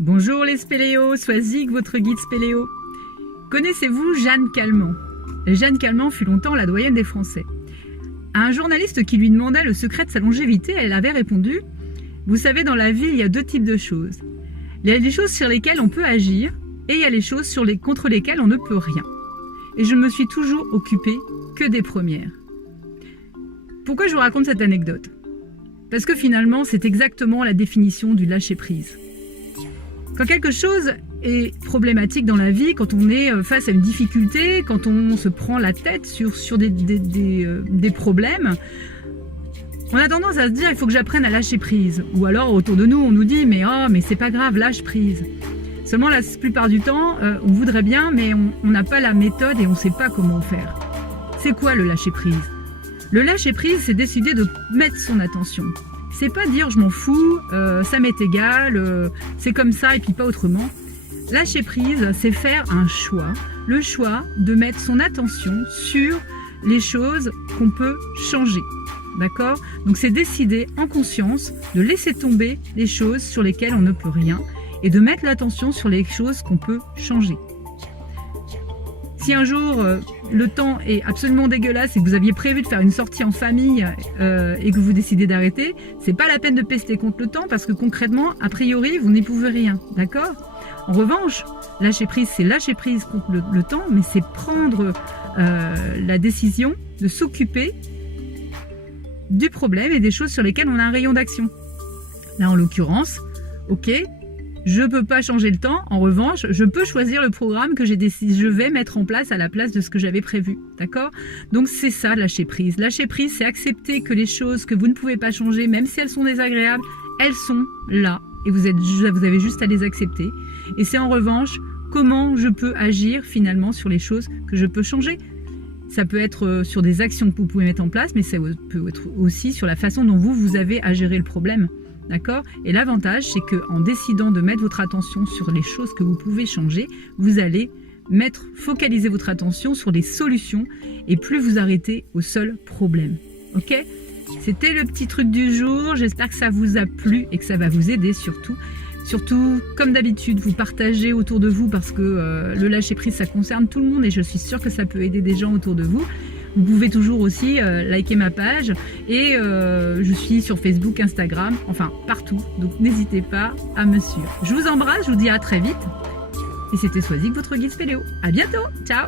Bonjour les spéléos, Soisic, votre guide spéléo. Connaissez-vous Jeanne Calment? Jeanne Calment fut longtemps la doyenne des Français. À un journaliste qui lui demandait le secret de sa longévité, elle avait répondu « Vous savez, dans la vie, il y a deux types de choses. Il y a les choses sur lesquelles on peut agir et il y a les choses contre lesquelles on ne peut rien. Et je me suis toujours occupée que des premières. » Pourquoi je vous raconte cette anecdote? Parce que finalement, c'est exactement la définition du lâcher-prise. Quand quelque chose est problématique dans la vie, quand on est face à une difficulté, quand on se prend la tête sur des problèmes, on a tendance à se dire il faut que j'apprenne à lâcher prise. Ou alors autour de nous on nous dit mais c'est pas grave, lâche prise. Seulement la plupart du temps on voudrait bien mais on n'a pas la méthode et on sait pas comment faire. C'est quoi le lâcher prise? Le lâcher prise, c'est décider de mettre son attention. C'est pas dire je m'en fous, ça m'est égal, c'est comme ça et puis pas autrement. Lâcher prise, c'est faire un choix. Le choix de mettre son attention sur les choses qu'on peut changer. D'accord? Donc c'est décider en conscience de laisser tomber les choses sur lesquelles on ne peut rien et de mettre l'attention sur les choses qu'on peut changer. Si un jour le temps est absolument dégueulasse et que vous aviez prévu de faire une sortie en famille et que vous décidez d'arrêter, c'est pas la peine de pester contre le temps parce que concrètement, a priori, vous n'y pouvez rien, d'accord? En revanche, lâcher prise, c'est lâcher prise contre le temps, mais c'est prendre la décision de s'occuper du problème et des choses sur lesquelles on a un rayon d'action. Là, en l'occurrence, ok, je peux pas changer le temps. En revanche, je peux choisir le programme que je vais mettre en place à la place de ce que j'avais prévu. D'accord? Donc c'est ça, lâcher prise. Lâcher prise, c'est accepter que les choses que vous ne pouvez pas changer, même si elles sont désagréables, elles sont là. Et vous avez juste à les accepter. Et c'est en revanche, comment je peux agir finalement sur les choses que je peux changer. Ça peut être sur des actions que vous pouvez mettre en place, mais ça peut être aussi sur la façon dont vous avez à gérer le problème. D'accord? Et l'avantage, c'est qu'en décidant de mettre votre attention sur les choses que vous pouvez changer, vous allez focaliser votre attention sur les solutions et plus vous arrêtez au seul problème. Ok? C'était le petit truc du jour. J'espère que ça vous a plu et que ça va vous aider surtout. Surtout, comme d'habitude, vous partagez autour de vous parce que le lâcher-prise, ça concerne tout le monde et je suis sûre que ça peut aider des gens autour de vous. Vous pouvez toujours aussi liker ma page et je suis sur Facebook, Instagram, enfin partout. Donc n'hésitez pas à me suivre. Je vous embrasse, je vous dis à très vite. Et c'était Soisic, votre guide spéléo. À bientôt, ciao!